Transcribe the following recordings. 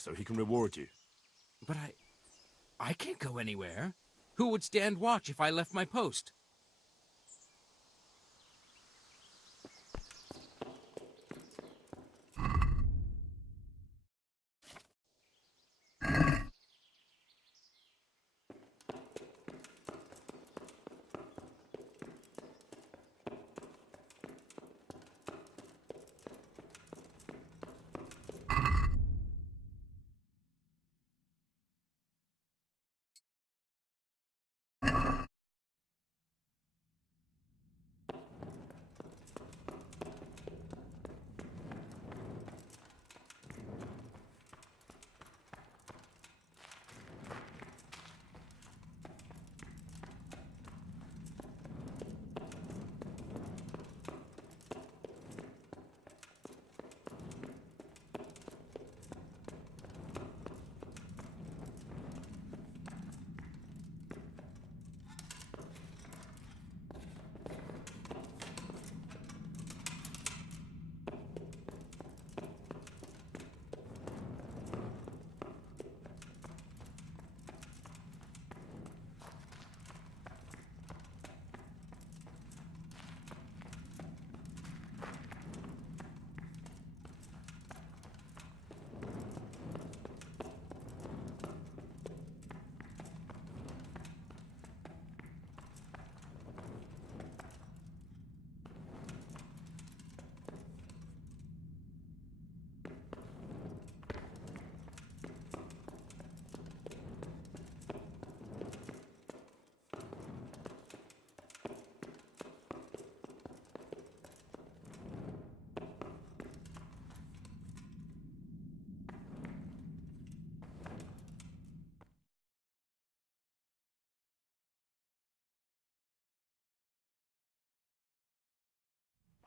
so he can reward you. But I can't go anywhere. Who would stand watch if I left my post?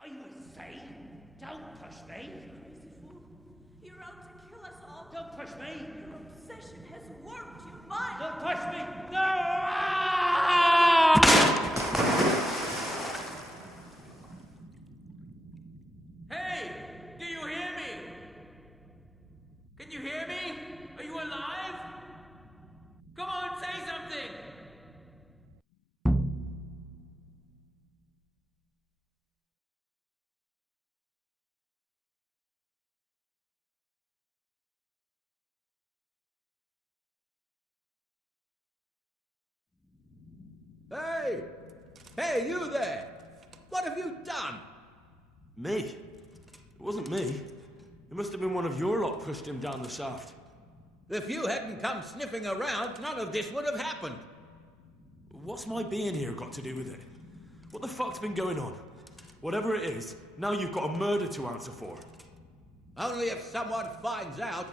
I say, don't push me. You're out to kill us all. Don't push me. Your obsession has warped your mind. Don't push me. No! Hey! Do you hear me? Can you hear me? Are you alive? Come on, say something! Hey! Hey, you there! What have you done? Me? It wasn't me. It must have been one of your lot pushed him down the shaft. If you hadn't come sniffing around, none of this would have happened. What's my being here got to do with it? What the fuck's been going on? Whatever it is, now you've got a murder to answer for. Only if someone finds out.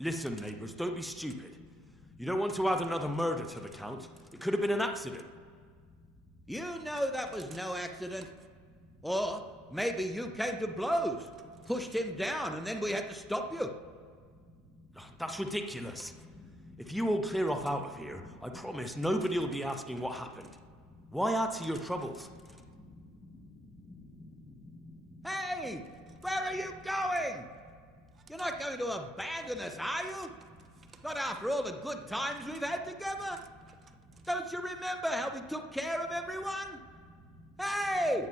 Listen, neighbours, don't be stupid. You don't want to add another murder to the count. It could have been an accident. You know that was no accident. Or maybe you came to blows, pushed him down, and then we had to stop you. That's ridiculous. If you all clear off out of here, I promise nobody will be asking what happened. Why add to your troubles? Hey! Where are you going? You're not going to abandon us, are you? Not after all the good times we've had together? Don't you remember how we took care of everyone? Hey!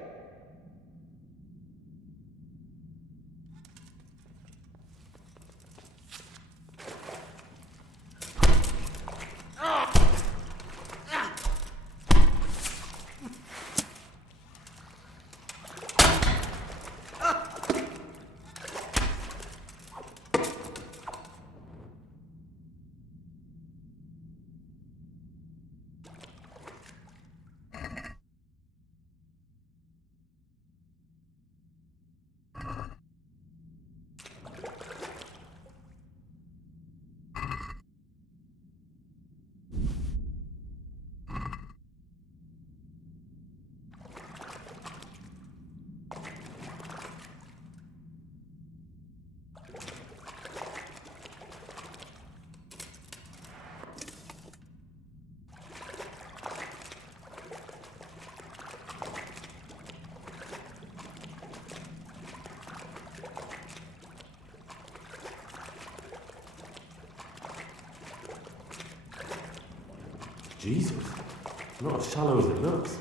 Jesus, not as shallow as it looks.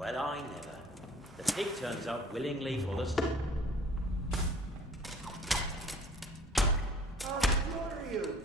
Well, I never. The pig turns up willingly for the... How are you?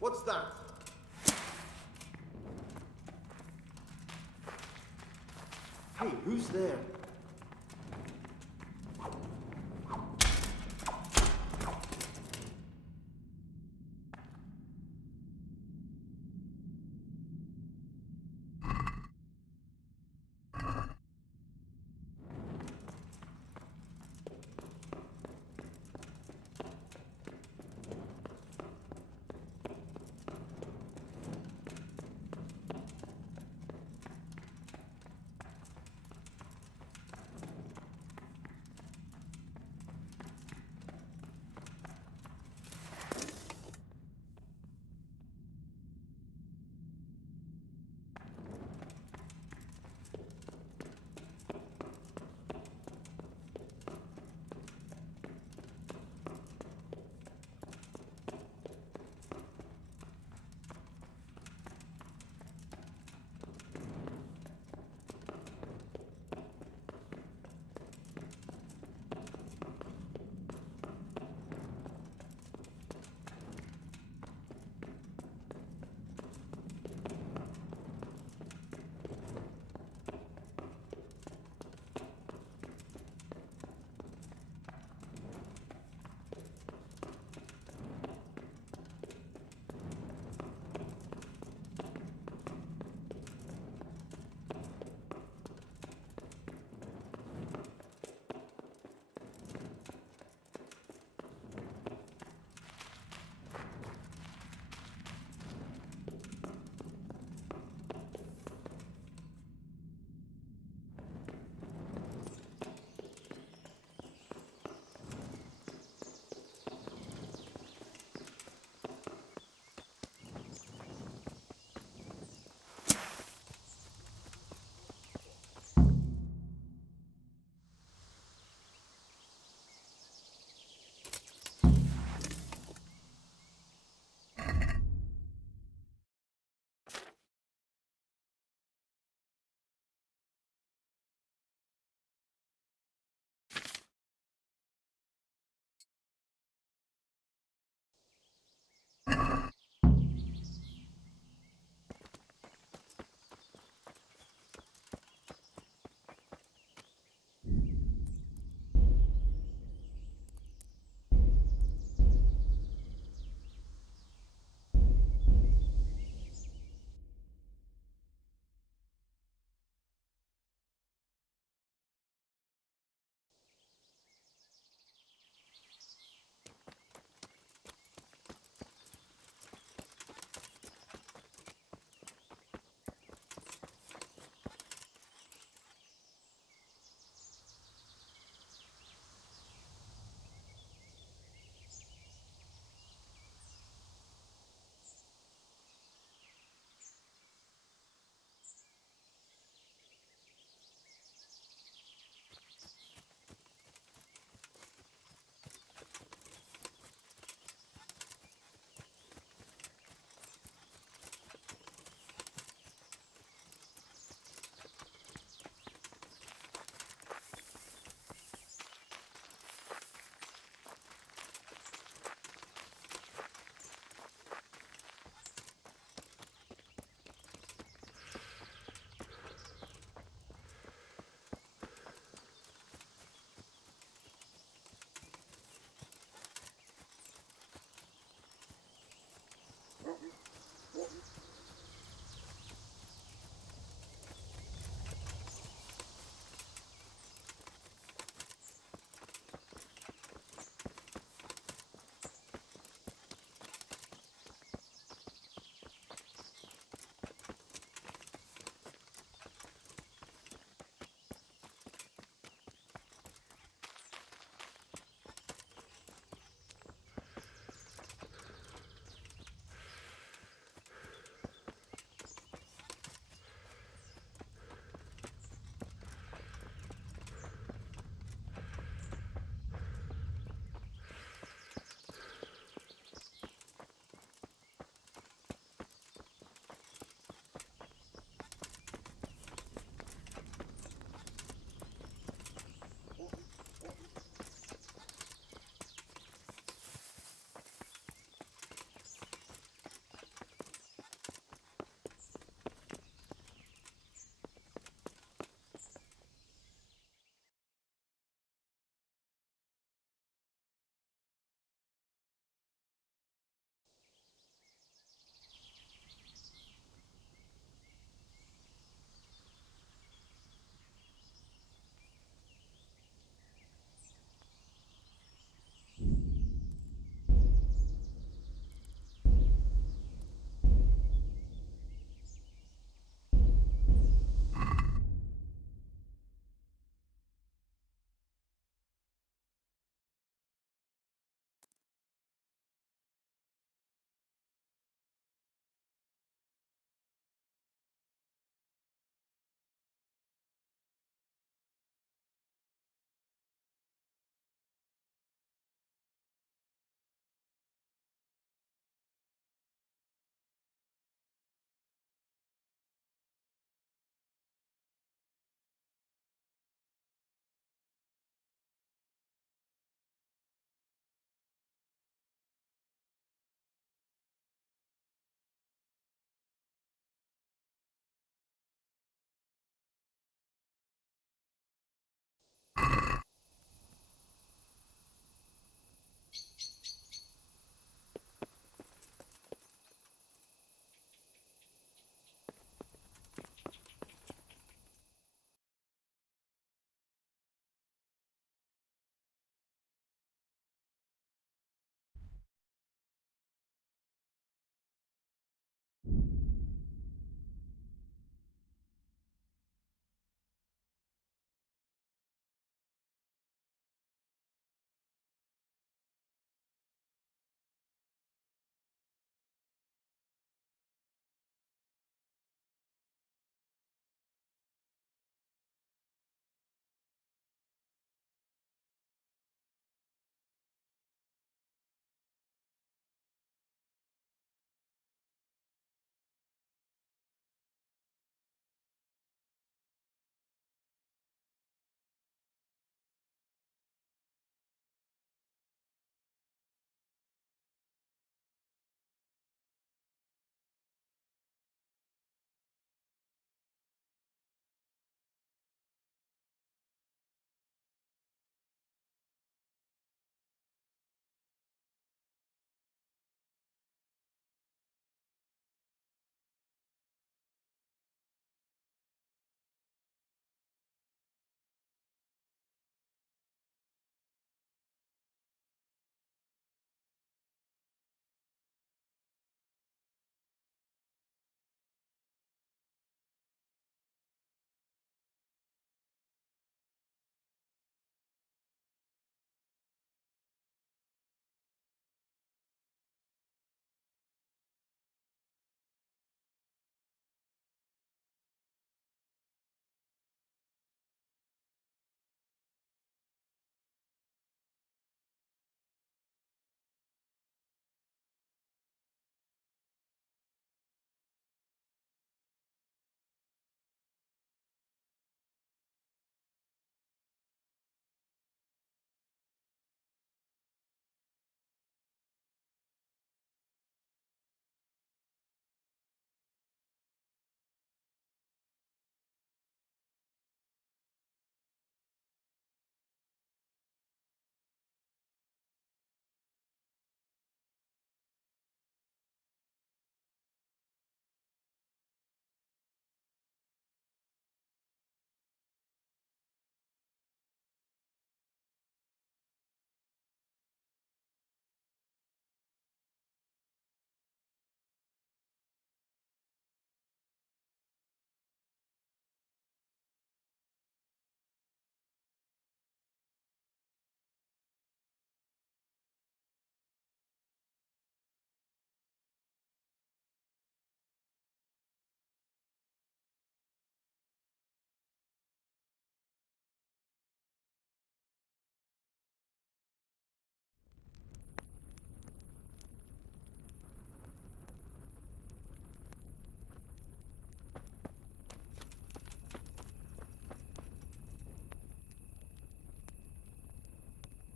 What's that? Hey, who's there?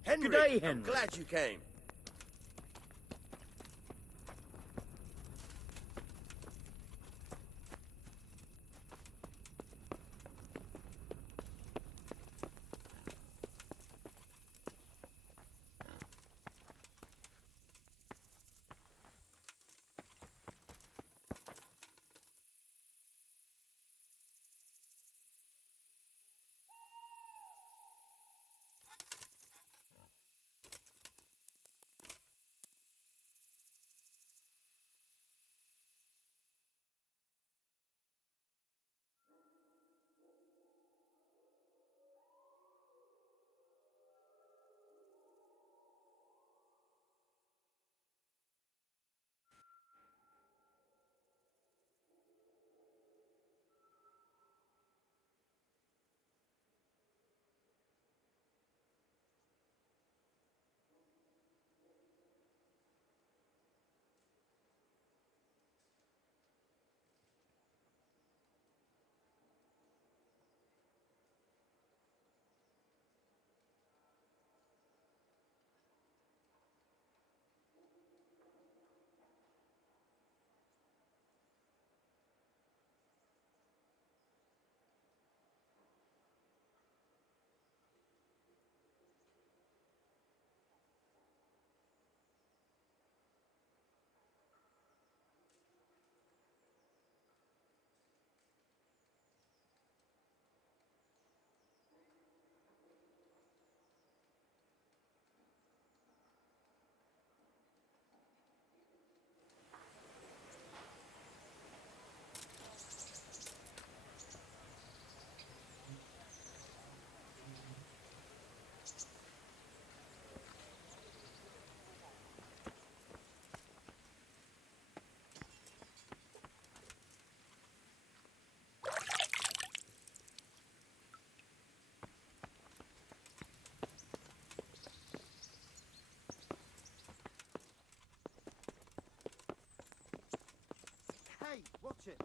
Henry, Good day, I'm Henry. glad you came. Hey, watch it.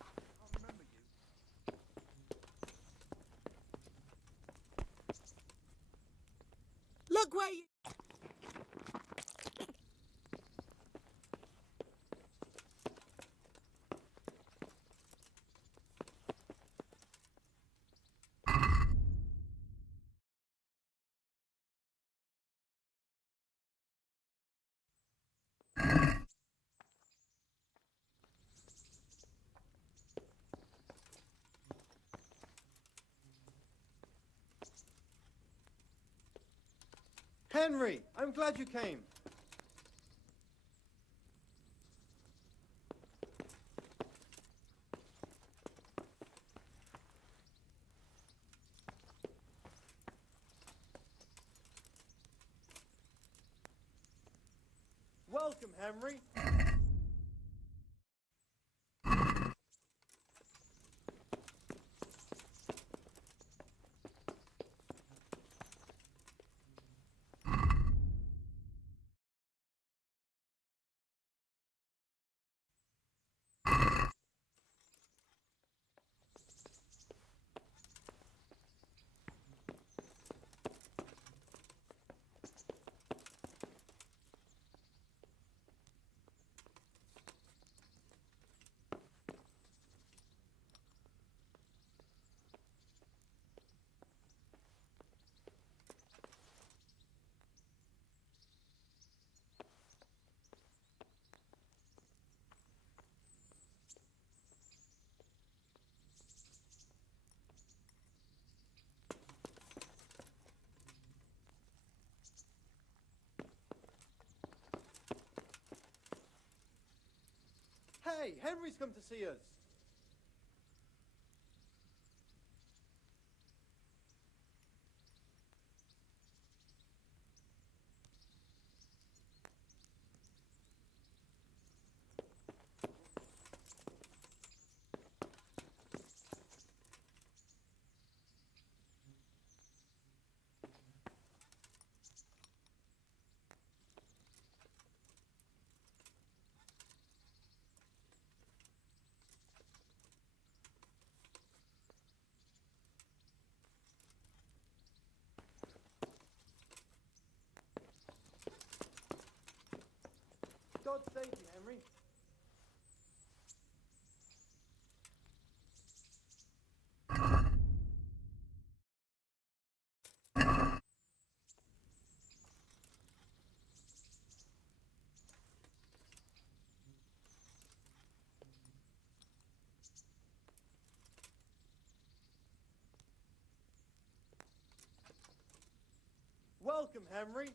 I remember you. Look where you... Henry, I'm glad you came. Welcome, Henry. Hey, Henry's come to see us. God save you, Henry. Welcome, Henry.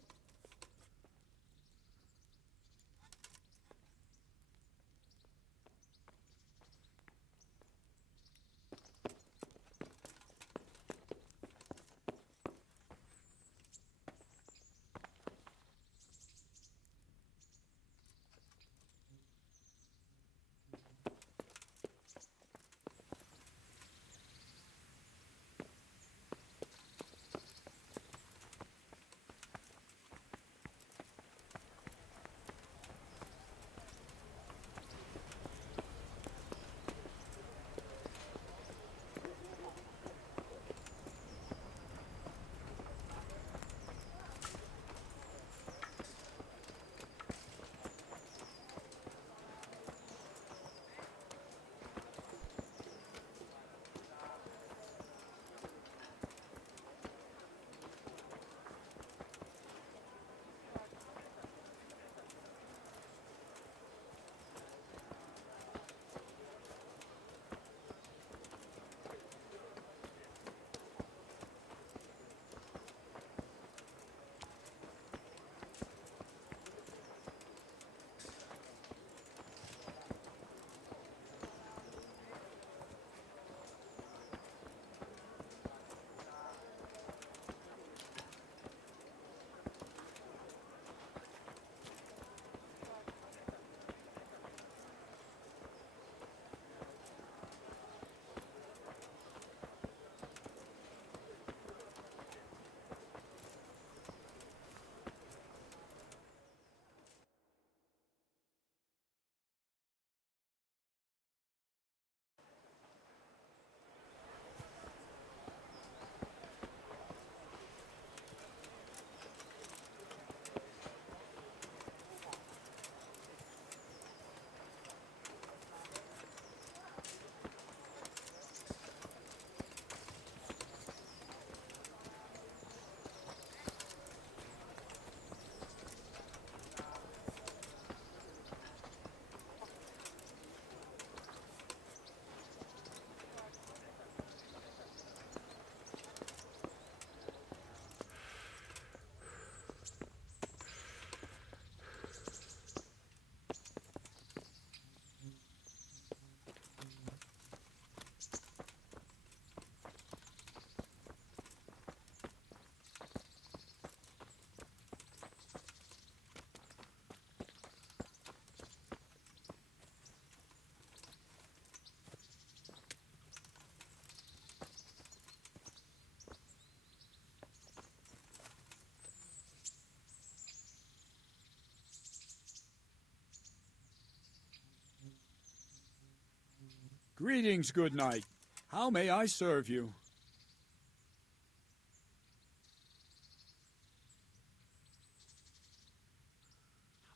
Greetings, good knight. How may I serve you?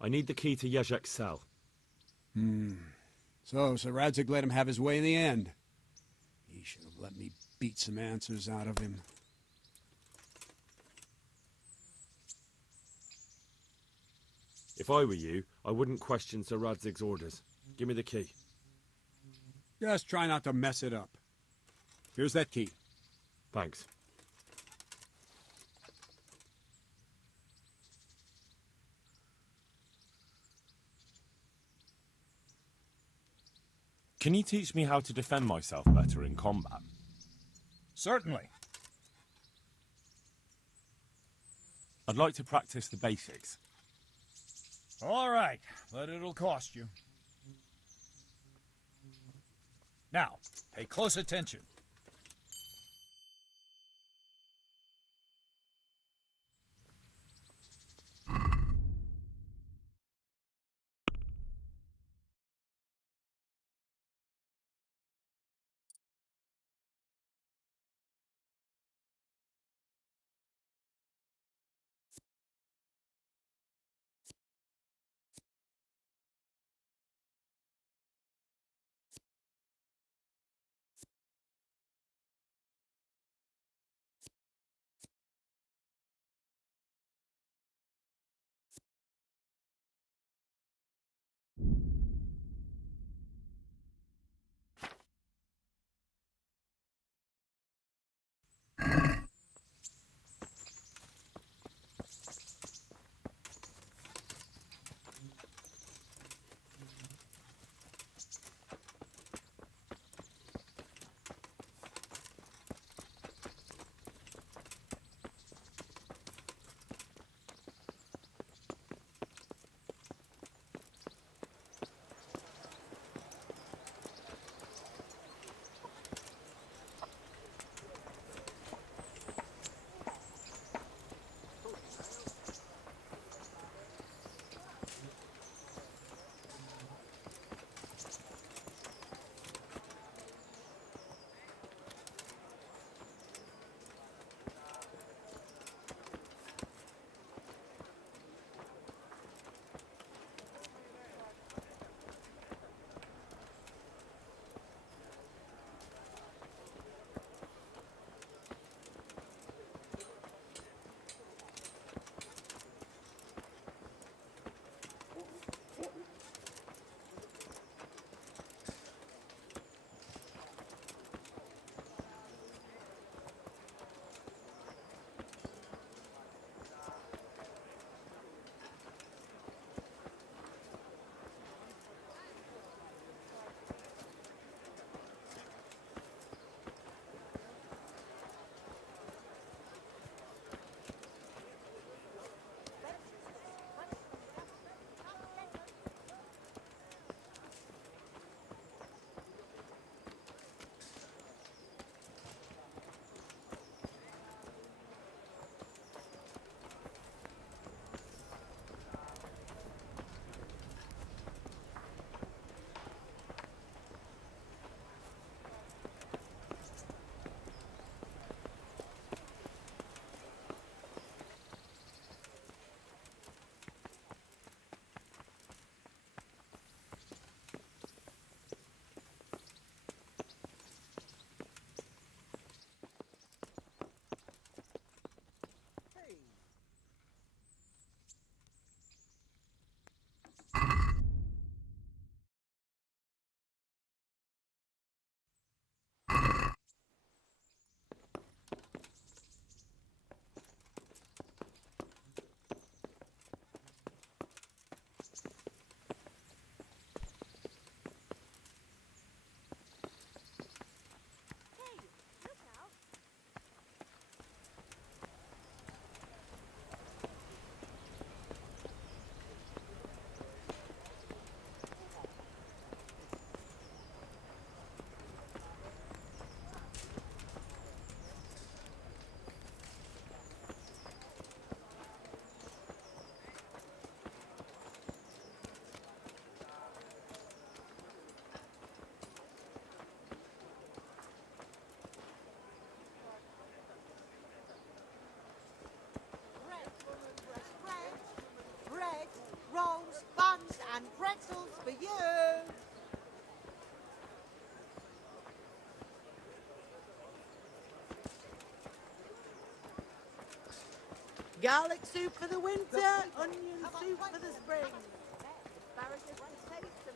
I need the key to Yezhek's cell. So Sir Radzig let him have his way in the end. He should have let me beat some answers out of him. If I were you, I wouldn't question Sir Radzig's orders. Give me the key. Just try not to mess it up. Here's that key. Thanks. Can you teach me how to defend myself better in combat? Certainly. I'd like to practice the basics. All right, but it'll cost you. Now, pay close attention. Garlic soup for the winter, onion soup for the spring. Asparagus for taste and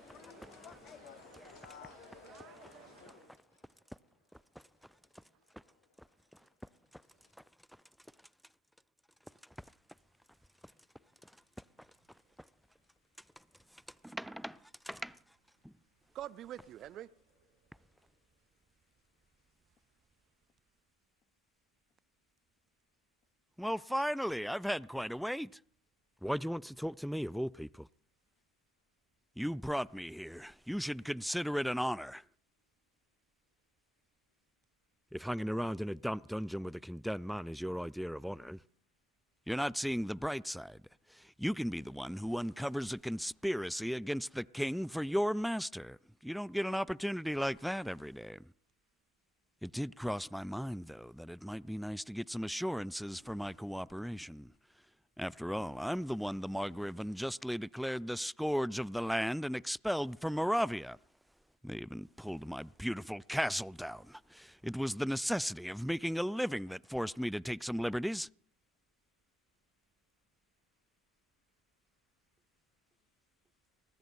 God be with you, Henry. Well, finally, I've had quite a wait. Why do you want to talk to me, of all people? You brought me here. You should consider it an honor. If hanging around in a damp dungeon with a condemned man is your idea of honor... You're not seeing the bright side. You can be the one who uncovers a conspiracy against the king for your master. You don't get an opportunity like that every day. It did cross my mind, though, that it might be nice to get some assurances for my cooperation. After all, I'm the one the Margrave unjustly declared the scourge of the land and expelled from Moravia. They even pulled my beautiful castle down. It was the necessity of making a living that forced me to take some liberties.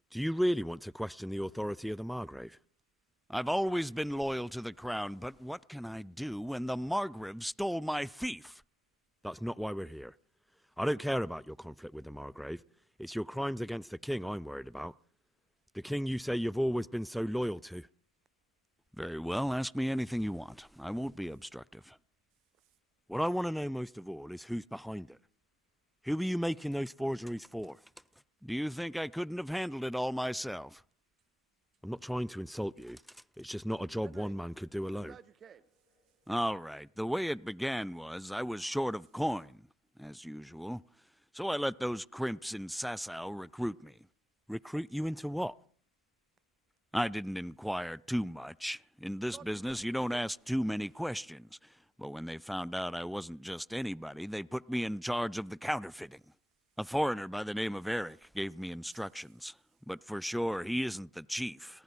Do you really want to question the authority of the Margrave? I've always been loyal to the crown, but what can I do when the Margrave stole my fief? That's not why we're here. I don't care about your conflict with the Margrave. It's your crimes against the king I'm worried about. The king you say you've always been so loyal to. Very well, ask me anything you want. I won't be obstructive. What I want to know most of all is who's behind it. Who are you making those forgeries for? Do you think I couldn't have handled it all myself? I'm not trying to insult you. It's just not a job one man could do alone. All right, the way it began was I was short of coin, as usual. So I let those crimps in Sasau recruit me. Recruit you into what? I didn't inquire too much. In this business, you don't ask too many questions. But when they found out I wasn't just anybody, they put me in charge of the counterfeiting. A foreigner by the name of Eric gave me instructions. But for sure, he isn't the chief.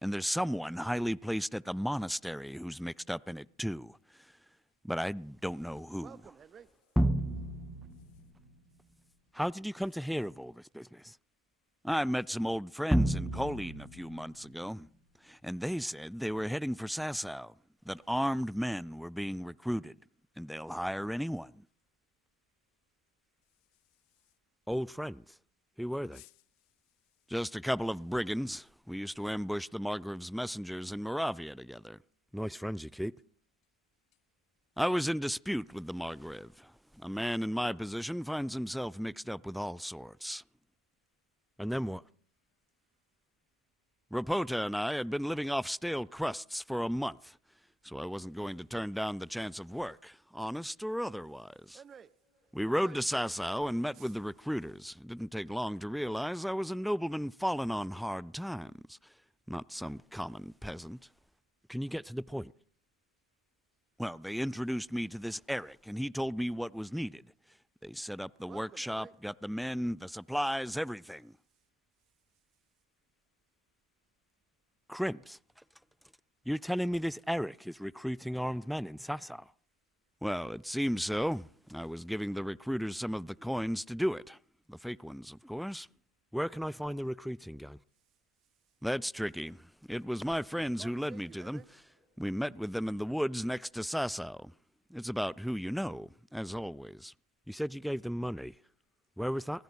And there's someone highly placed at the monastery who's mixed up in it too. But I don't know who. Welcome, Henry. How did you come to hear of all this business? I met some old friends in Colleen a few months ago, and they said they were heading for Sasau, that armed men were being recruited, and they'll hire anyone. Old friends? Who were they? Just a couple of brigands. We used to ambush the Margrave's messengers in Moravia together. Nice friends you keep. I was in dispute with the Margrave. A man in my position finds himself mixed up with all sorts. And then what? Rapota and I had been living off stale crusts for a month, so I wasn't going to turn down the chance of work, honest or otherwise. Henry. We rode to Sasau and met with the recruiters. It didn't take long to realize I was a nobleman fallen on hard times, not some common peasant. Can you get to the point? Well, they introduced me to this Eric, and he told me what was needed. They set up the workshop, got the men, the supplies, everything. Crimps? You're telling me this Eric is recruiting armed men in Sasau? Well, it seems so. I was giving the recruiters some of the coins to do it. The fake ones, of course. Where can I find the recruiting gang? That's tricky. It was my friends who led me to them. We met with them in the woods next to Sasau. It's about who you know, as always. You said you gave them money. Where was that?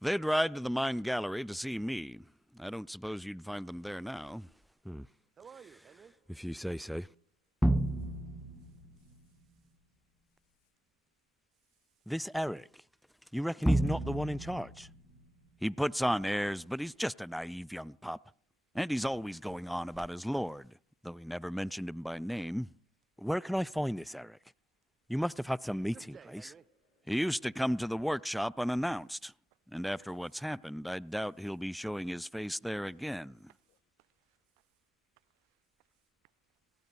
They'd ride to the mine gallery to see me. I don't suppose you'd find them there now. How are you, Henry? If you say so. This Eric, you reckon he's not the one in charge? He puts on airs, but he's just a naive young pup. And he's always going on about his lord, though he never mentioned him by name. Where can I find this Eric? You must have had some meeting place. He used to come to the workshop unannounced. And after what's happened, I doubt he'll be showing his face there again.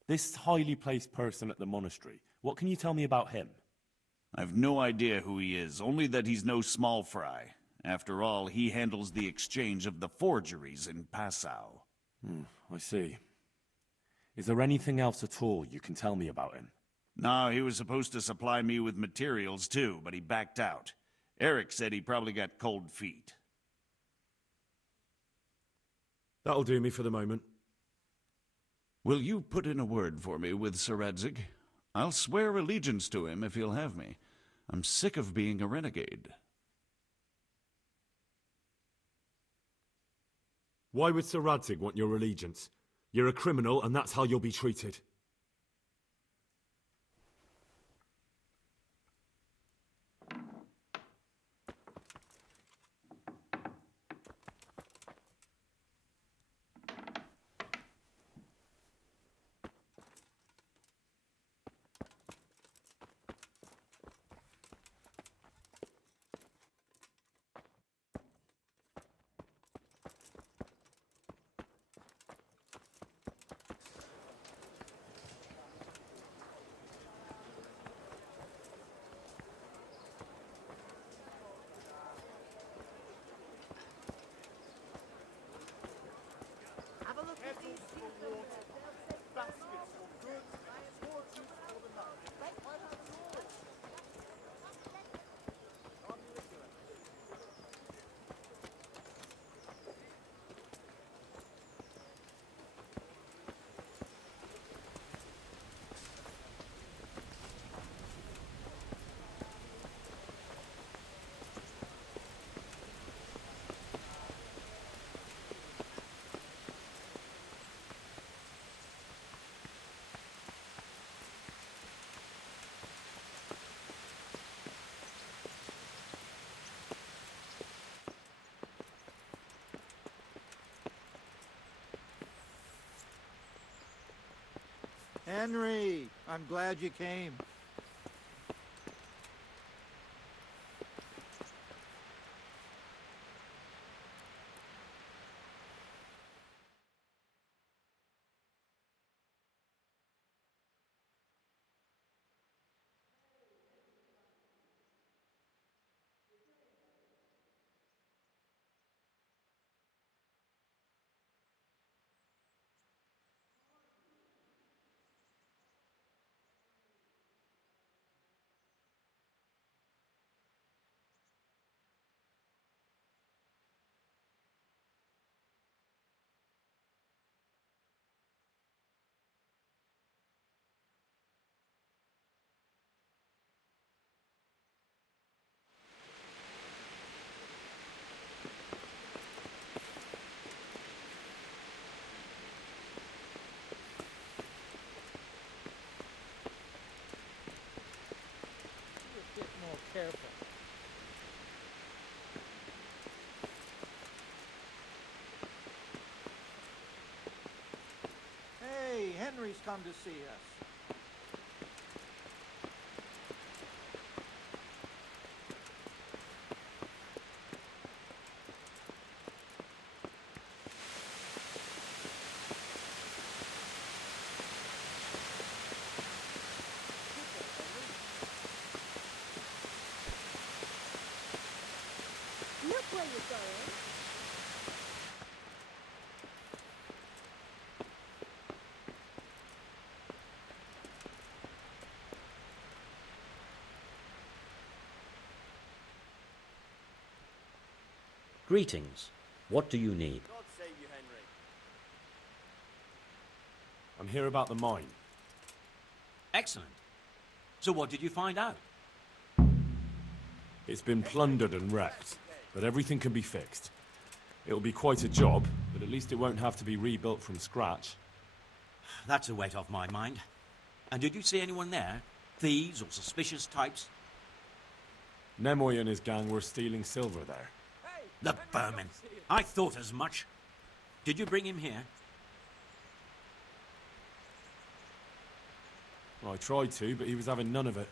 This highly placed person at the monastery, what can you tell me about him? I've no idea who he is, only that he's no small fry. After all, he handles the exchange of the forgeries in Passau. I see. Is there anything else at all you can tell me about him? No, he was supposed to supply me with materials too, but he backed out. Eric said he probably got cold feet. That'll do me for the moment. Will you put in a word for me with Sir Radzig? I'll swear allegiance to him if he'll have me. I'm sick of being a renegade. Why would Sir Radzig want your allegiance? You're a criminal, and that's how you'll be treated. Have a look at these cucumbers. Baskets for goods, torches for the night. Henry, I'm glad you came. Be a bit more careful. Hey, Henry's come to see us. Look where you're going. Greetings. What do you need? God save you, Henry. I'm here about the mine. Excellent. So what did you find out? It's been plundered and wrecked, but everything can be fixed. It'll be quite a job, but at least it won't have to be rebuilt from scratch. That's a weight off my mind. And did you see anyone there? Thieves or suspicious types? Nemoy and his gang were stealing silver there. The vermin. I thought as much. Did you bring him here? I tried to, but he was having none of it.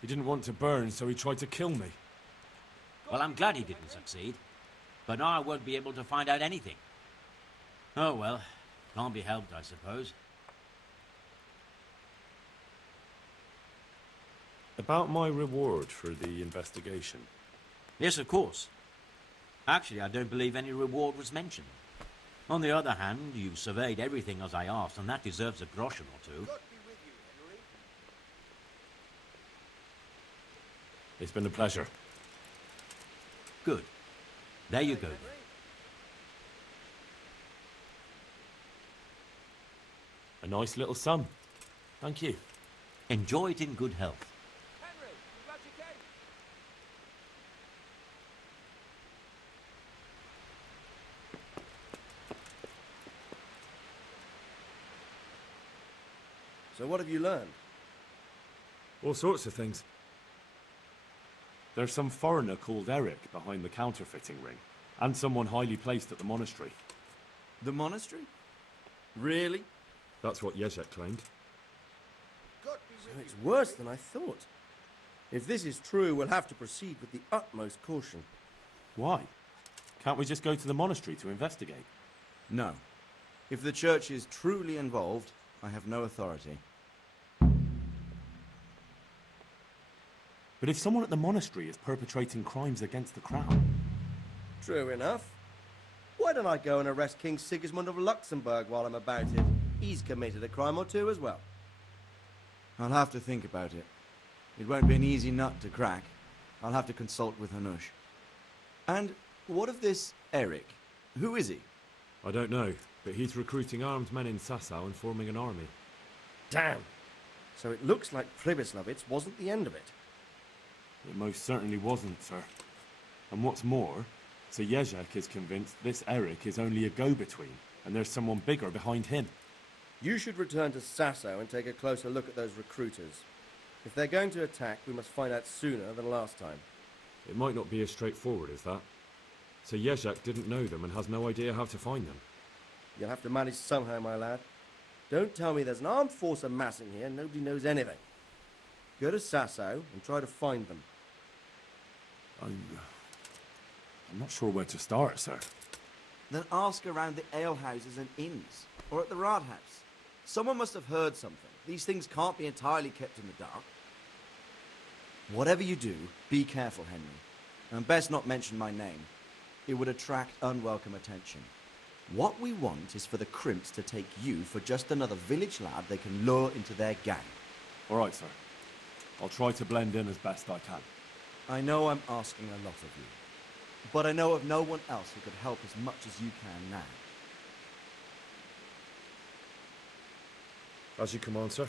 He didn't want to burn, so he tried to kill me. Well, I'm glad he didn't succeed. But now I won't be able to find out anything. Oh well, can't be helped, I suppose. About my reward for the investigation. Yes, of course. Actually, I don't believe any reward was mentioned. On the other hand, you've surveyed everything as I asked, and that deserves a groschen or two. God be with you, Henry. It's been a pleasure. Good. There you go then. A nice little sum. Thank you. Enjoy it in good health. Henry, I'm glad you came. So what have you learned? All sorts of things. There's some foreigner called Eric behind the counterfeiting ring, and someone highly placed at the monastery. The monastery? Really? That's what Jezek claimed. So it's worse than I thought. If this is true, we'll have to proceed with the utmost caution. Why? Can't we just go to the monastery to investigate? No. If the church is truly involved, I have no authority. But if someone at the monastery is perpetrating crimes against the crown... True enough. Why don't I go and arrest King Sigismund of Luxembourg while I'm about it? He's committed a crime or two as well. I'll have to think about it. It won't be an easy nut to crack. I'll have to consult with Hanush. And what of this Eric? Who is he? I don't know, but he's recruiting armed men in Sasau and forming an army. Damn. So it looks like Pribyslavitz wasn't the end of it. It most certainly wasn't, sir. And what's more, Sir Jezek is convinced this Eric is only a go-between, and there's someone bigger behind him. You should return to Sasau and take a closer look at those recruiters. If they're going to attack, we must find out sooner than last time. It might not be as straightforward as that. Sir Jezek didn't know them and has no idea how to find them. You'll have to manage somehow, my lad. Don't tell me there's an armed force amassing here and nobody knows anything. Go to Sasau and try to find them. I'm not sure where to start, sir. Then ask around the alehouses and inns, or at the Rathaus. Someone must have heard something. These things can't be entirely kept in the dark. Whatever you do, be careful, Henry. And best not mention my name. It would attract unwelcome attention. What we want is for the crimps to take you for just another village lad they can lure into their gang. All right, sir. I'll try to blend in as best I can. I know I'm asking a lot of you, but I know of no one else who could help as much as you can now. As you command, sir.